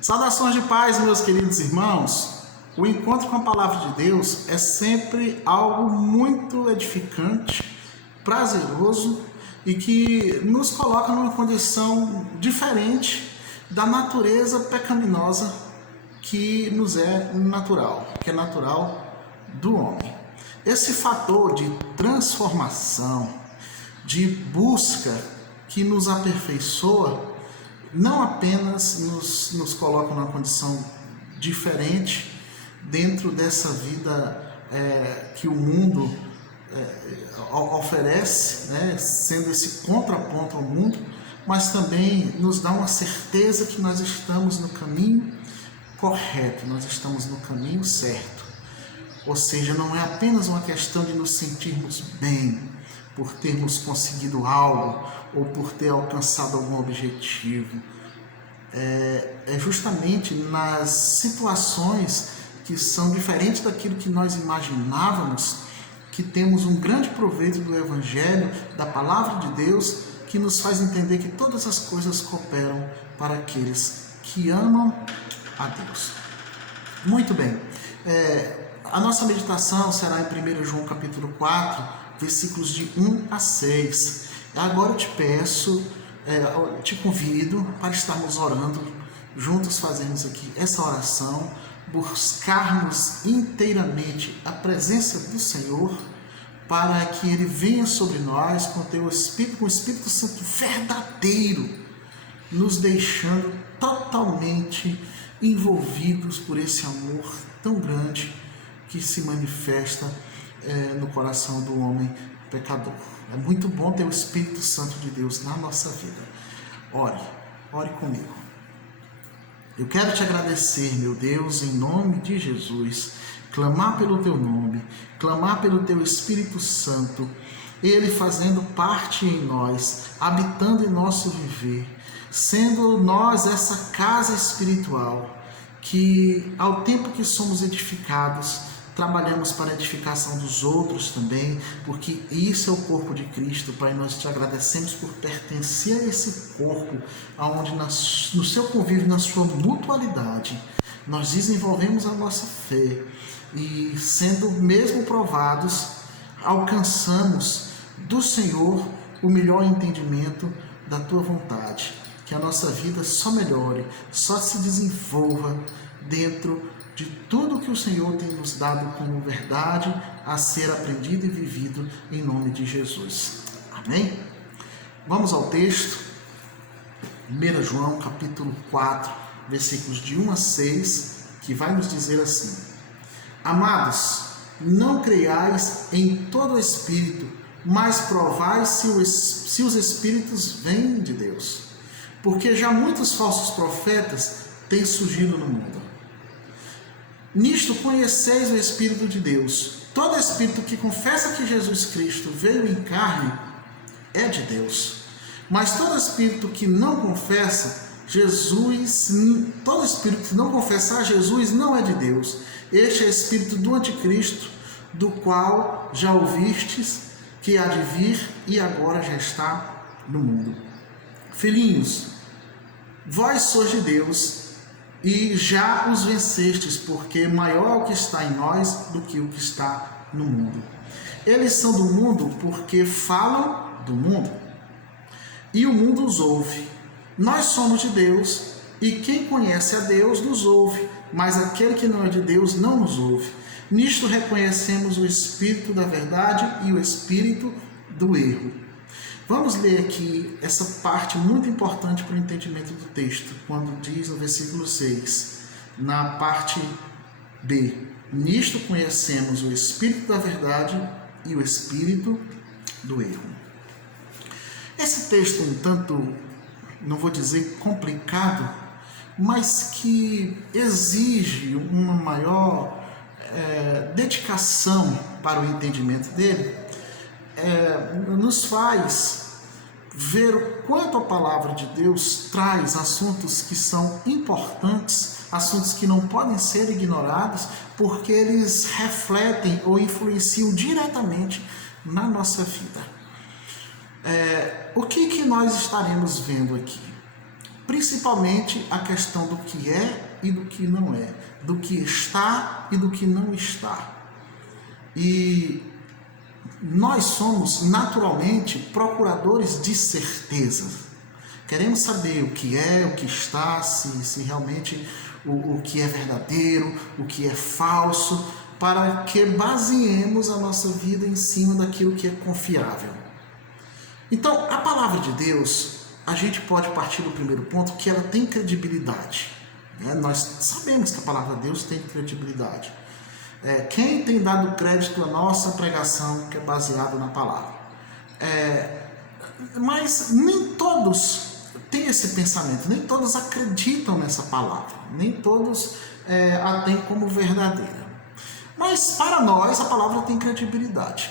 Saudações de paz, meus queridos irmãos. O encontro com a palavra de Deus é sempre algo muito edificante, prazeroso e que nos coloca numa condição diferente da natureza pecaminosa que nos é natural, que é natural do homem. Esse fator de transformação, de busca que nos aperfeiçoa, não apenas nos coloca numa condição diferente dentro dessa vida que o mundo oferece, né, sendo esse contraponto ao mundo, mas também nos dá uma certeza que nós estamos no caminho correto, nós estamos no caminho certo. Ou seja, não é apenas uma questão de nos sentirmos bem por termos conseguido algo ou por ter alcançado algum objetivo. É justamente nas situações que são diferentes daquilo que nós imaginávamos que temos um grande proveito do Evangelho, da Palavra de Deus, que nos faz entender que todas as coisas cooperam para aqueles que amam a Deus. Muito bem, a nossa meditação será em 1 João capítulo 4, versículos de 1 a 6. Agora eu te peço, te convido para estarmos orando, juntos fazermos aqui essa oração, buscarmos inteiramente a presença do Senhor, para que Ele venha sobre nós com o Espírito Santo verdadeiro, nos deixando totalmente envolvidos por esse amor tão grande que se manifesta no coração do homem pecador. É muito bom ter o Espírito Santo de Deus na nossa vida. Ore comigo. Eu quero te agradecer, meu Deus, em nome de Jesus, clamar pelo teu nome, clamar pelo teu Espírito Santo, Ele fazendo parte em nós, habitando em nosso viver, sendo nós essa casa espiritual, que ao tempo que somos edificados, trabalhamos para a edificação dos outros também, porque isso é o corpo de Cristo. Pai, nós te agradecemos por pertencer a esse corpo, onde no seu convívio, na sua mutualidade, nós desenvolvemos a nossa fé e, sendo mesmo provados, alcançamos do Senhor o melhor entendimento da tua vontade. Que a nossa vida só melhore, só se desenvolva dentro de tudo que o Senhor tem nos dado como verdade a ser aprendido e vivido em nome de Jesus. Amém? Vamos ao texto. 1 João capítulo 4, versículos de 1 a 6, que vai nos dizer assim: Amados, não creiais em todo o espírito, mas provai se os espíritos vêm de Deus. Porque já muitos falsos profetas têm surgido no mundo. Nisto conheceis o Espírito de Deus. Todo espírito que confessa que Jesus Cristo veio em carne é de Deus. Mas todo espírito que não confessa todo espírito que não confessar Jesus não é de Deus. Este é o espírito do anticristo, do qual já ouvistes que há de vir e agora já está no mundo. Filhinhos, vós sois de Deus e já os vencestes, porque maior é o que está em nós do que o que está no mundo. Eles são do mundo porque falam do mundo, e o mundo os ouve. Nós somos de Deus, e quem conhece a Deus nos ouve, mas aquele que não é de Deus não nos ouve. Nisto reconhecemos o espírito da verdade e o espírito do erro. Vamos ler aqui essa parte muito importante para o entendimento do texto, quando diz no versículo 6, na parte B: Nisto conhecemos o espírito da verdade e o espírito do erro. Esse texto, um tanto, não vou dizer complicado, mas que exige uma maior dedicação para o entendimento dele, nos faz ver o quanto a palavra de Deus traz assuntos que são importantes, assuntos que não podem ser ignorados, porque eles refletem ou influenciam diretamente na nossa vida. O que nós estaremos vendo aqui? principalmente a questão do que é e do que não é, do que está e do que não está. E nós somos naturalmente procuradores de certezas. Queremos saber o que é, o que está, se realmente o que é verdadeiro, o que é falso, para que baseemos a nossa vida em cima daquilo que é confiável. Então, a palavra de Deus, a gente pode partir do primeiro ponto que ela tem credibilidade. Nós sabemos que a palavra de Deus tem credibilidade. Quem tem dado crédito à nossa pregação que é baseada na palavra? Mas nem todos têm esse pensamento, nem todos acreditam nessa palavra, nem todos a têm como verdadeira. Mas para nós a palavra tem credibilidade.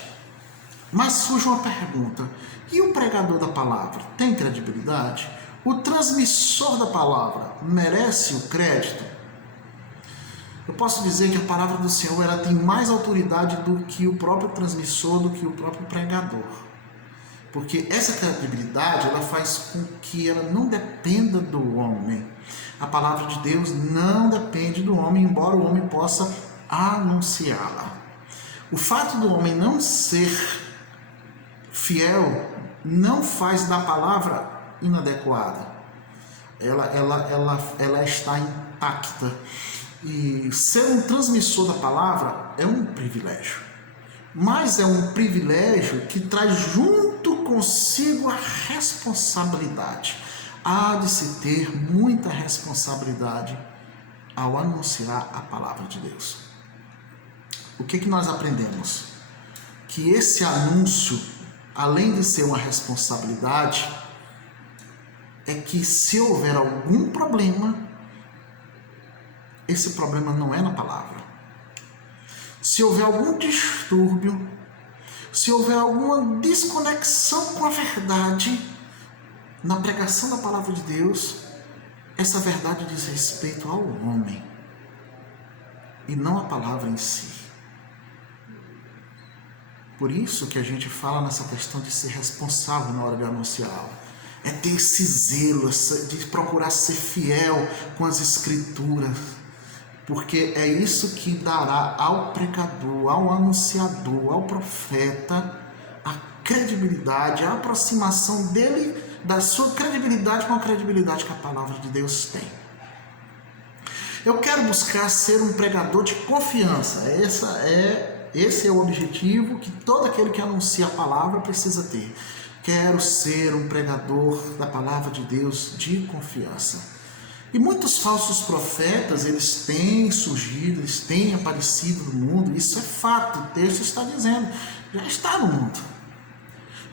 Mas surge uma pergunta: e o pregador da palavra tem credibilidade? O transmissor da palavra merece o crédito? Eu posso dizer que a palavra do Senhor ela tem mais autoridade do que o próprio transmissor, do que o próprio pregador. Porque essa credibilidade ela faz com que ela não dependa do homem. A palavra de Deus não depende do homem, embora o homem possa anunciá-la. O fato do homem não ser fiel não faz da palavra inadequada. Ela está intacta. E ser um transmissor da palavra é um privilégio. Mas é um privilégio que traz junto consigo a responsabilidade. Há de se ter muita responsabilidade ao anunciar a palavra de Deus. O que nós aprendemos? Que esse anúncio, além de ser uma responsabilidade, é que se houver algum problema, esse problema não é na palavra. Se houver algum distúrbio, se houver alguma desconexão com a verdade, na pregação da palavra de Deus, essa verdade diz respeito ao homem e não à palavra em si. Por isso que a gente fala nessa questão de ser responsável na hora de anunciá-la. É ter esse zelo, de procurar ser fiel com as escrituras. Porque é isso que dará ao pregador, ao anunciador, ao profeta, a credibilidade, a aproximação dele, da sua credibilidade com a credibilidade que a palavra de Deus tem. Eu quero buscar ser um pregador de confiança. Esse é o objetivo que todo aquele que anuncia a palavra precisa ter. Quero ser um pregador da palavra de Deus de confiança. E muitos falsos profetas, eles têm surgido, eles têm aparecido no mundo, isso é fato, o texto está dizendo, já está no mundo.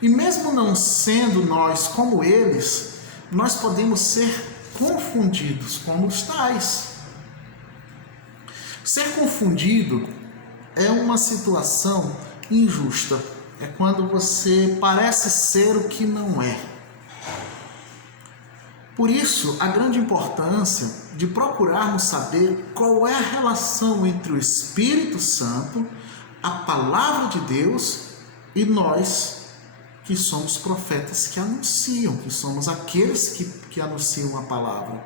E mesmo não sendo nós como eles, nós podemos ser confundidos como os tais. Ser confundido é uma situação injusta, é quando você parece ser o que não é. Por isso, a grande importância de procurarmos saber qual é a relação entre o Espírito Santo, a Palavra de Deus e nós, que somos profetas que anunciam, que somos aqueles que anunciam a Palavra.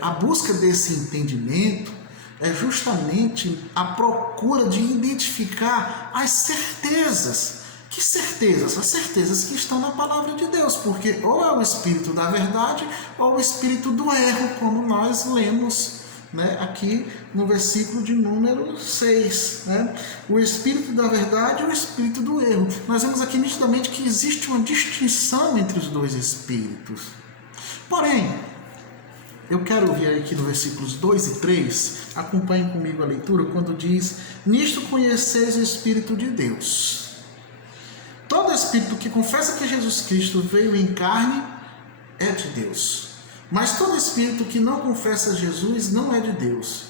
A busca desse entendimento é justamente a procura de identificar as certezas. Que certezas? As certezas que estão na palavra de Deus, porque ou é o espírito da verdade ou o espírito do erro, como nós lemos, aqui no versículo de número 6. O espírito da verdade e o espírito do erro. Nós vemos aqui nitidamente que existe uma distinção entre os dois espíritos. Porém, eu quero ver aqui no versículos 2 e 3, acompanhem comigo a leitura, quando diz: nisto conheceis o Espírito de Deus. Todo espírito que confessa que Jesus Cristo veio em carne é de Deus. Mas todo espírito que não confessa Jesus não é de Deus.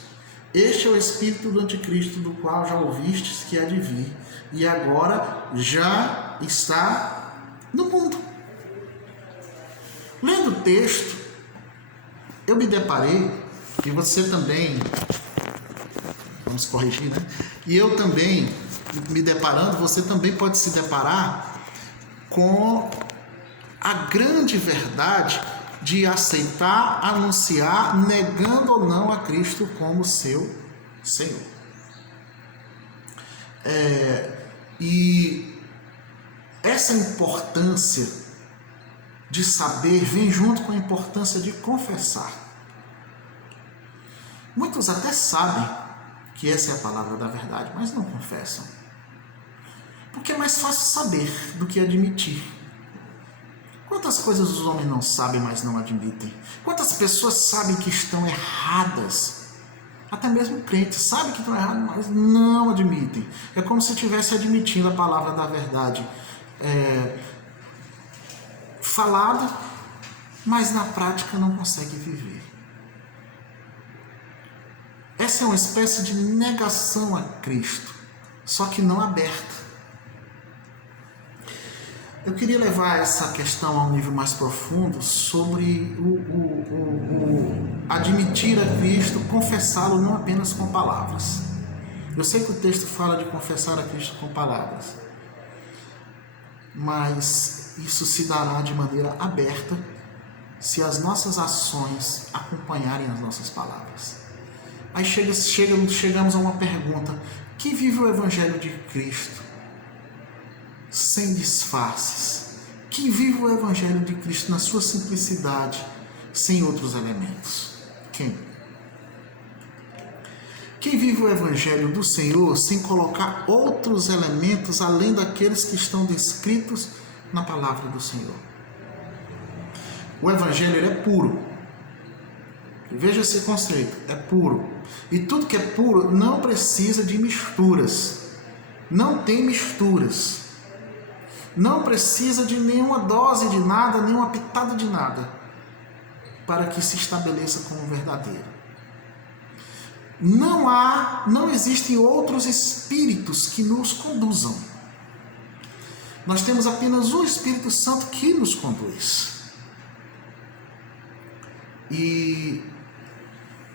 Este é o espírito do anticristo, do qual já ouvistes que há de vir, e agora já está no mundo. Lendo o texto, eu me deparei, e você também, vamos corrigir, E eu também, me deparando, você também pode se deparar com a grande verdade de aceitar, anunciar, negando ou não a Cristo como seu Senhor. E essa importância de saber vem junto com a importância de confessar. Muitos até sabem que essa é a palavra da verdade, mas não confessam. Porque é mais fácil saber do que admitir. Quantas coisas os homens não sabem, mas não admitem? Quantas pessoas sabem que estão erradas? Até mesmo crentes sabem que estão errados, mas não admitem. É como se estivesse admitindo a palavra da verdade falada, mas na prática não consegue viver. Essa é uma espécie de negação a Cristo, só que não aberta. Eu queria levar essa questão a um nível mais profundo sobre o admitir a Cristo, confessá-lo não apenas com palavras. Eu sei que o texto fala de confessar a Cristo com palavras, mas isso se dará de maneira aberta se as nossas ações acompanharem as nossas palavras. Aí chegamos a uma pergunta: quem vive o Evangelho de Cristo sem disfarces? Quem vive o Evangelho de Cristo na sua simplicidade, sem outros elementos? Quem? Quem vive o Evangelho do Senhor sem colocar outros elementos além daqueles que estão descritos na palavra do Senhor? O Evangelho ele é puro. Veja esse conceito, é puro. E tudo que é puro não precisa de misturas. Não tem misturas. Não precisa de nenhuma dose de nada, nenhuma pitada de nada, para que se estabeleça como verdadeiro. Não existem outros espíritos que nos conduzam. Nós temos apenas um Espírito Santo que nos conduz. E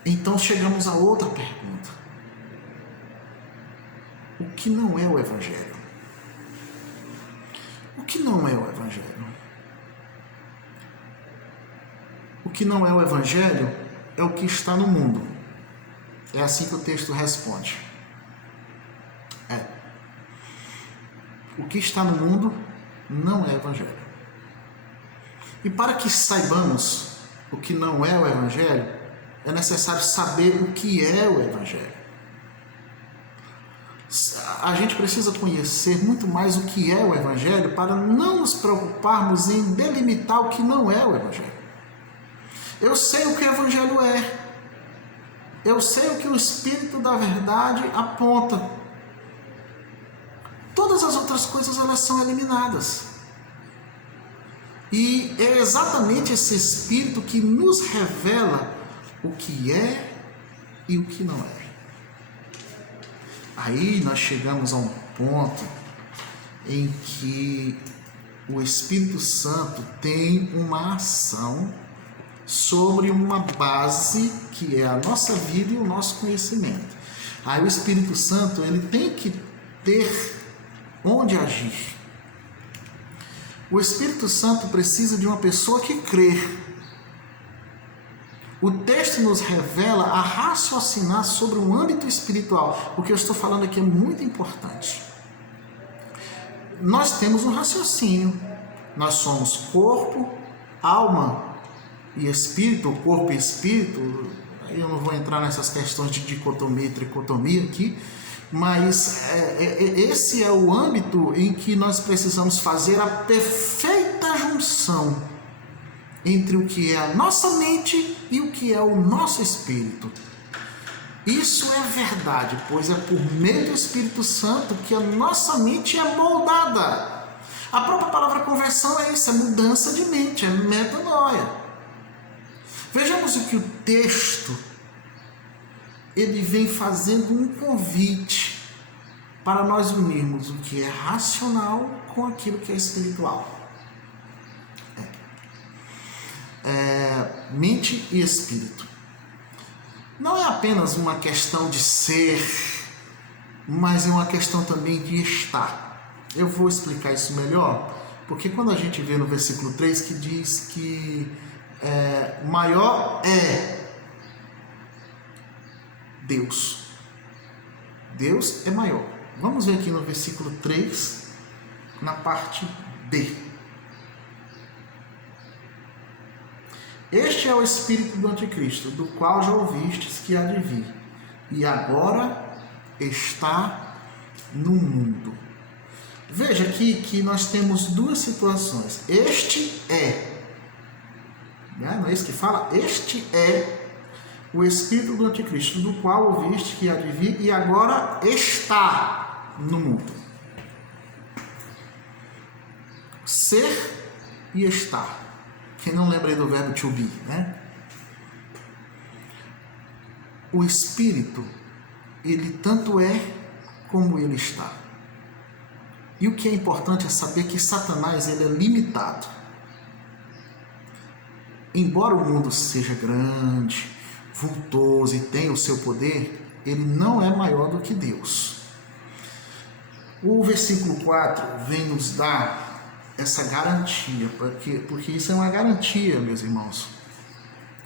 então chegamos a outra pergunta: o que não é o Evangelho? O que não é o Evangelho? O que não é o Evangelho é o que está no mundo. É assim que o texto responde. O que está no mundo não é Evangelho. E para que saibamos o que não é o Evangelho, é necessário saber o que é o Evangelho. A gente precisa conhecer muito mais o que é o Evangelho para não nos preocuparmos em delimitar o que não é o Evangelho. Eu sei o que o Evangelho é. Eu sei o que o Espírito da Verdade aponta. Todas as outras coisas elas são eliminadas. E é exatamente esse Espírito que nos revela o que é e o que não é. Aí nós chegamos a um ponto em que o Espírito Santo tem uma ação sobre uma base que é a nossa vida e o nosso conhecimento. Aí o Espírito Santo ele tem que ter onde agir. O Espírito Santo precisa de uma pessoa que crê. O texto nos revela a raciocinar sobre um âmbito espiritual. O que eu estou falando aqui é muito importante. Nós temos um raciocínio. Nós somos corpo, alma e espírito, corpo e espírito. Eu não vou entrar nessas questões de dicotomia e tricotomia aqui, mas esse é o âmbito em que nós precisamos fazer a perfeita junção entre o que é a nossa mente e o que é o nosso espírito. Isso é verdade, pois é por meio do Espírito Santo que a nossa mente é moldada. A própria palavra conversão é isso, é mudança de mente, é metanoia. Vejamos o que o texto ele vem fazendo um convite para nós unirmos o que é racional com aquilo que é espiritual. Mente e espírito. Não é apenas uma questão de ser, mas é uma questão também de estar. Eu vou explicar isso melhor, porque quando a gente vê no versículo 3 que diz que maior é Deus. Deus é maior. Vamos ver aqui no versículo 3, na parte B. Este é o espírito do anticristo, do qual já ouvistes que há de vir, e agora está no mundo. Veja aqui que nós temos duas situações. Este é, não é isso que fala? Este é o espírito do anticristo, do qual ouviste que há de vir, e agora está no mundo. Ser e estar. Quem não lembra aí do verbo to be, né? O espírito, ele tanto é como ele está. E o que é importante é saber que Satanás, ele é limitado. Embora o mundo seja grande, vultoso e tenha o seu poder, ele não é maior do que Deus. O versículo 4 vem nos dar essa garantia, porque isso é uma garantia, meus irmãos.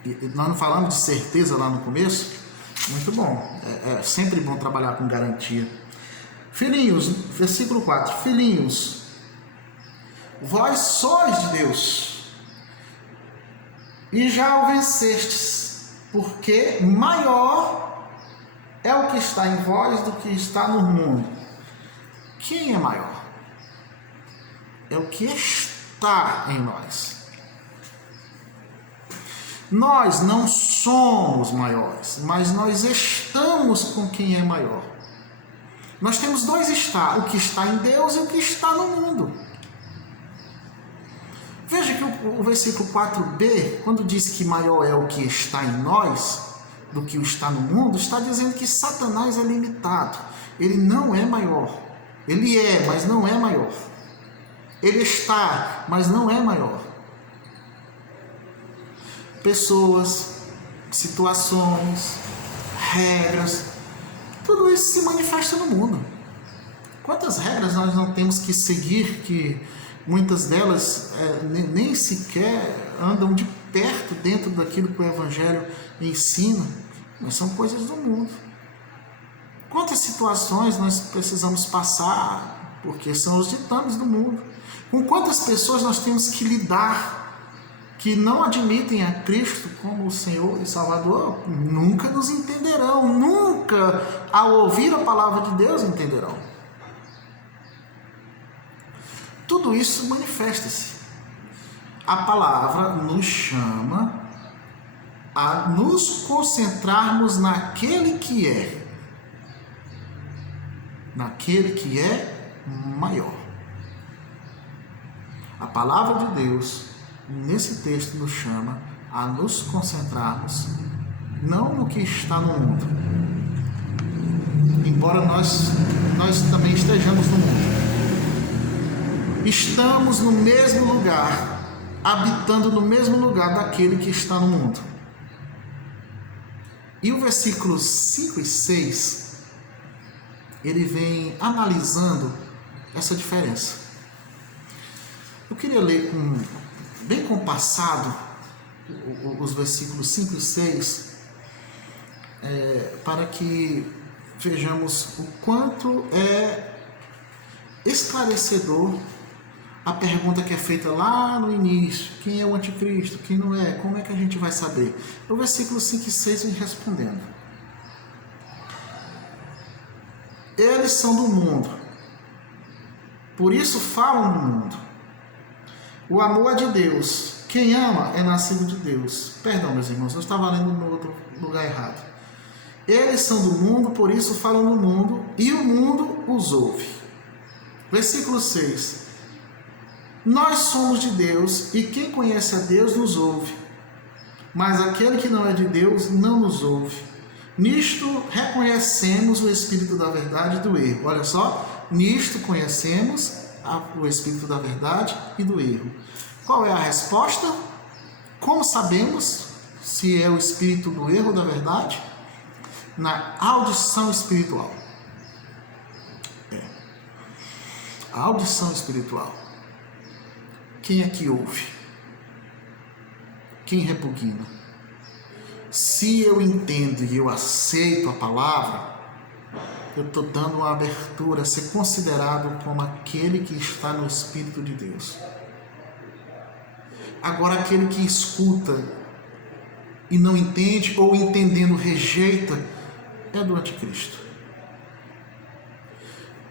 E nós não falamos de certeza lá no começo? Muito bom, é sempre bom trabalhar com garantia. Filhinhos, versículo 4, filhinhos, vós sois de Deus, e já o vencestes, porque maior é o que está em vós do que está no mundo. Quem é maior? É o que está em nós. Nós não somos maiores, mas nós estamos com quem é maior. Nós temos dois estar, o que está em Deus e o que está no mundo. Veja que o versículo 4b, quando diz que maior é o que está em nós do que o está no mundo, está dizendo que Satanás é limitado. Ele não é maior. Ele é, mas não é maior. Ele está, mas não é maior. Pessoas, situações, regras, tudo isso se manifesta no mundo. Quantas regras nós não temos que seguir, que muitas delas nem sequer andam de perto dentro daquilo que o Evangelho ensina, mas são coisas do mundo. Quantas situações nós precisamos passar, porque são os ditames do mundo. Com quantas pessoas nós temos que lidar que não admitem a Cristo como o Senhor e Salvador, nunca nos entenderão, nunca, ao ouvir a palavra de Deus, entenderão. Tudo isso manifesta-se. A palavra nos chama a nos concentrarmos naquele que é maior. A palavra de Deus, nesse texto, nos chama a nos concentrarmos não no que está no mundo, embora nós também estejamos no mundo. Estamos no mesmo lugar, habitando no mesmo lugar daquele que está no mundo. E o versículo 5 e 6, ele vem analisando essa diferença. Eu queria ler bem compassado os versículos 5 e 6, para que vejamos o quanto é esclarecedor a pergunta que é feita lá no início: quem é o anticristo, quem não é, como é que a gente vai saber? O versículo 5 e 6 vem respondendo: eles são do mundo, por isso falam do mundo. O amor é de Deus. Quem ama é nascido de Deus. Perdão, meus irmãos, eu estava lendo no outro lugar errado. Eles são do mundo, por isso falam do mundo, e o mundo os ouve. Versículo 6. Nós somos de Deus, e quem conhece a Deus nos ouve. Mas aquele que não é de Deus não nos ouve. Nisto reconhecemos o espírito da verdade e do erro. Olha só, nisto conhecemos o espírito da verdade e do erro. Qual é a resposta? Como sabemos se é o espírito do erro ou da verdade? Na audição espiritual. A audição espiritual. Quem é que ouve? quem repugna? Se eu entendo e eu aceito a palavra, eu estou dando uma abertura a ser considerado como aquele que está no Espírito de Deus. Agora, aquele que escuta e não entende, ou entendendo rejeita, é do anticristo.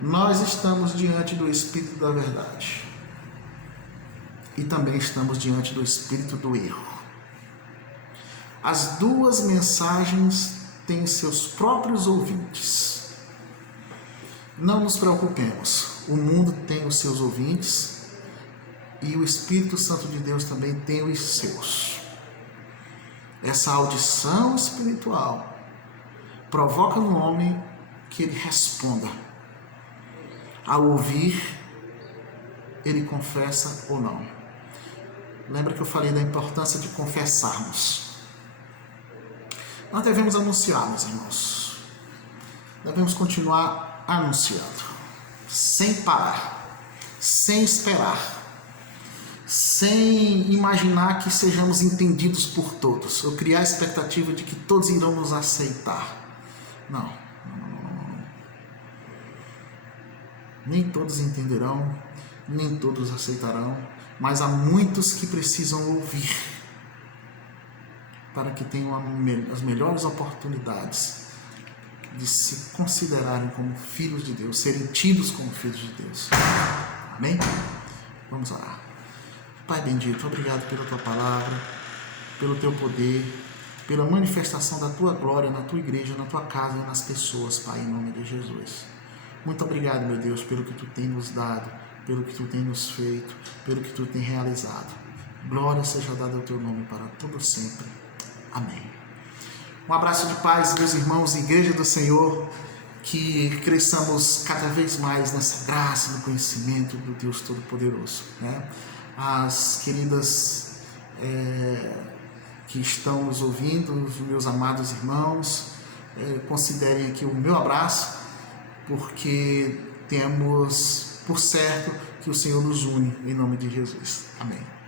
Nós estamos diante do Espírito da verdade e também estamos diante do Espírito do erro. As duas mensagens têm seus próprios ouvintes. Não nos preocupemos, o mundo tem os seus ouvintes e o Espírito Santo de Deus também tem os seus. Essa audição espiritual provoca no homem que ele responda. Ao ouvir, ele confessa ou não. Lembra que eu falei da importância de confessarmos. Nós devemos anunciar, meus irmãos. Devemos continuar anunciando, sem parar, sem esperar, sem imaginar que sejamos entendidos por todos, ou criar a expectativa de que todos irão nos aceitar. Não. Nem todos entenderão, nem todos aceitarão, mas há muitos que precisam ouvir para que tenham as melhores oportunidades de se considerarem como filhos de Deus, serem tidos como filhos de Deus. Amém? Vamos orar. Pai bendito, obrigado pela tua palavra, pelo teu poder, pela manifestação da tua glória na tua igreja, na tua casa e nas pessoas, Pai, em nome de Jesus. Muito obrigado, meu Deus, pelo que tu tem nos dado, pelo que tu tem nos feito, pelo que tu tem realizado. Glória seja dada ao teu nome para todo sempre. Amém. Um abraço de paz, meus irmãos, Igreja do Senhor, que cresçamos cada vez mais nessa graça, no conhecimento do Deus Todo-Poderoso, né? As queridas que estão nos ouvindo, os meus amados irmãos, considerem aqui o meu abraço, porque temos por certo que o Senhor nos une, em nome de Jesus. Amém.